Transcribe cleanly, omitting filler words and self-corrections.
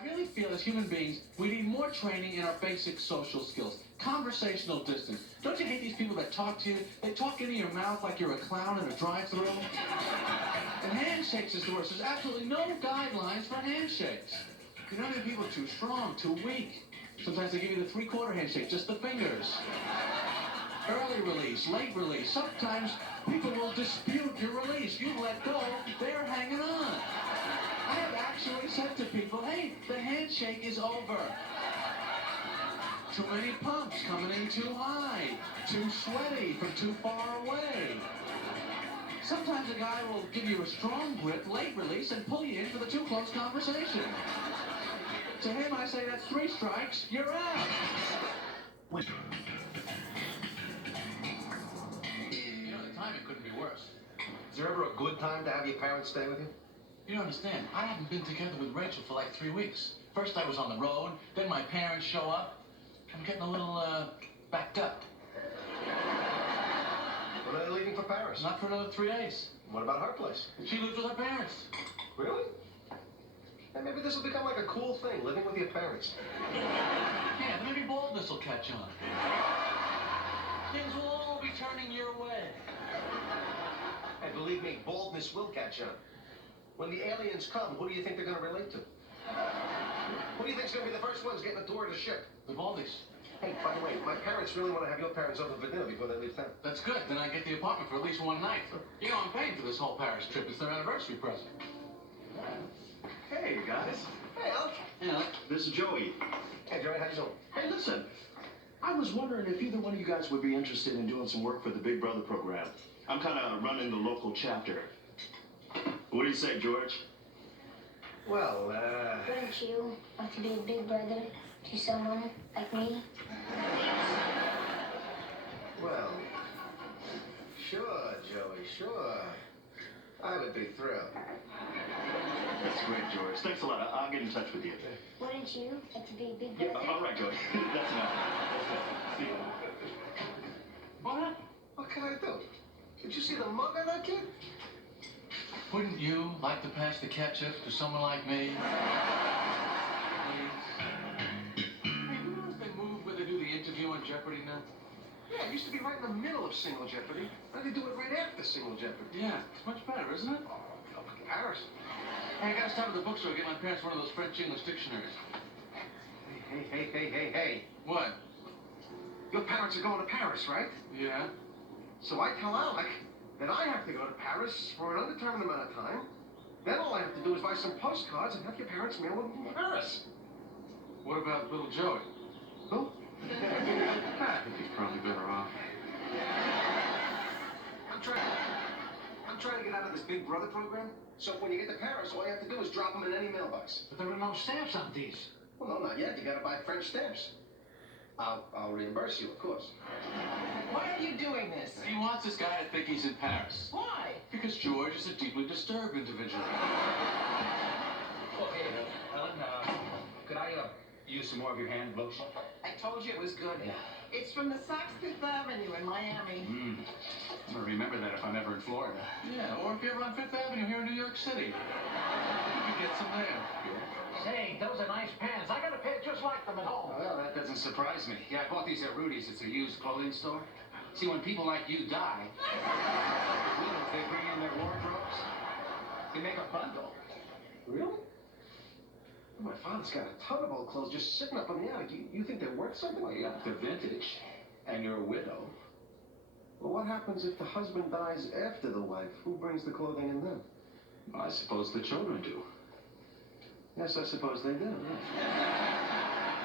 I really feel as human beings, we need more training in our basic social skills. Conversational distance. Don't you hate these people that talk to you? They talk into your mouth like you're a clown in a drive-thru. And handshakes is the worst. There's absolutely no guidelines for handshakes. You know how many people are too strong, too weak? Sometimes they give you the three-quarter handshake, just the fingers. Early release, late release. Sometimes people will dispute your release. You let go, they're hanging on. I have actually said to people, hey, the handshake is over. Too many pumps, coming in too high, too sweaty from too far away. Sometimes a guy will give you a strong grip, late release, and pull you in for the too close conversation. To him, I say that's 3 strikes, you're out. You know, the timing couldn't be worse. Is there ever a good time to have your parents stay with you? You don't understand. I haven't been together with Rachel for like 3 weeks. First I was on the road, then my parents show up. I'm getting a little, backed up. When are they leaving for Paris? Not for another 3 days. What about her place? She lives with her parents. Really? Hey, maybe this will become like a cool thing, living with your parents. Yeah, maybe baldness will catch on. Things will all be turning your way. And believe me, baldness will catch on. When the aliens come, who do you think they're going to relate to? Who do you think's going to be the first ones getting a tour of the ship? The Baldies. Hey, by the way, my parents really want to have your parents over for dinner before they leave town. That's good. Then I get the apartment for at least one night. You know, I'm paying for this whole Paris trip. It's their anniversary present. Hey, guys. Hey, Al. You know, This is Joey. Hey, Joey, how you doing? Hey, listen. I was wondering if either one of you guys would be interested in doing some work for the Big Brother program. I'm kind of running the local chapter. What do you say, George? Well, Wouldn't you want to be a big brother to someone like me? well, sure, Joey, sure. I would be thrilled. That's great, George. Thanks a lot. I'll get in touch with you. Wouldn't you like to be a big Yeah, brother? all right, George. That's enough. See you. what? What can I do? Did you see the mug on that kid? Wouldn't you like to pass the ketchup to someone like me? Please? Hey, you notice they moved where they do the interview on Jeopardy now? Yeah, it used to be right in the middle of Single Jeopardy. Now they do it right after Single Jeopardy. Yeah, it's much better, isn't it? Oh, Paris. Hey, I gotta stop at the bookstore to get my parents one of those French-English dictionaries. Hey. What? Your parents are going to Paris, right? Yeah? So I tell Alec that I have to go to Paris for an undetermined amount of time. Then all I have to do is buy some postcards and have your parents mail them from Paris. What about little Joey? Who? I think he's probably better off. I'm trying to get out of this Big Brother program. So when you get to Paris, all you have to do is drop them in any mailbox. But there are no stamps on these. Well, no, not yet. You gotta buy French stamps. I'll reimburse you, of course. Why are you doing this? He wants this guy to think he's in Paris. Why? Because George is a deeply disturbed individual. Okay, Ellen, could I use some more of your hand lotion? I told you it was good. Yeah. It's from the Saks Fifth Avenue in Miami. I'm gonna remember that if I'm ever in Florida. Yeah, or if you're ever on Fifth Avenue here in New York City. You could get some there. Say, those are nice pants. I got a pair just like them at home. Well, that doesn't surprise me. Yeah, I bought these at Rudy's. It's a used clothing store. See, when people like you die, they bring in their wardrobes. They make a bundle. Really? My father's got a ton of old clothes just sitting up in the attic. You think they're worth something? Well, yeah, they're vintage, and you're a widow. Well, what happens if the husband dies after the wife? Who brings the clothing in then? Well, I suppose the children do. Yes, I suppose they do. Yes.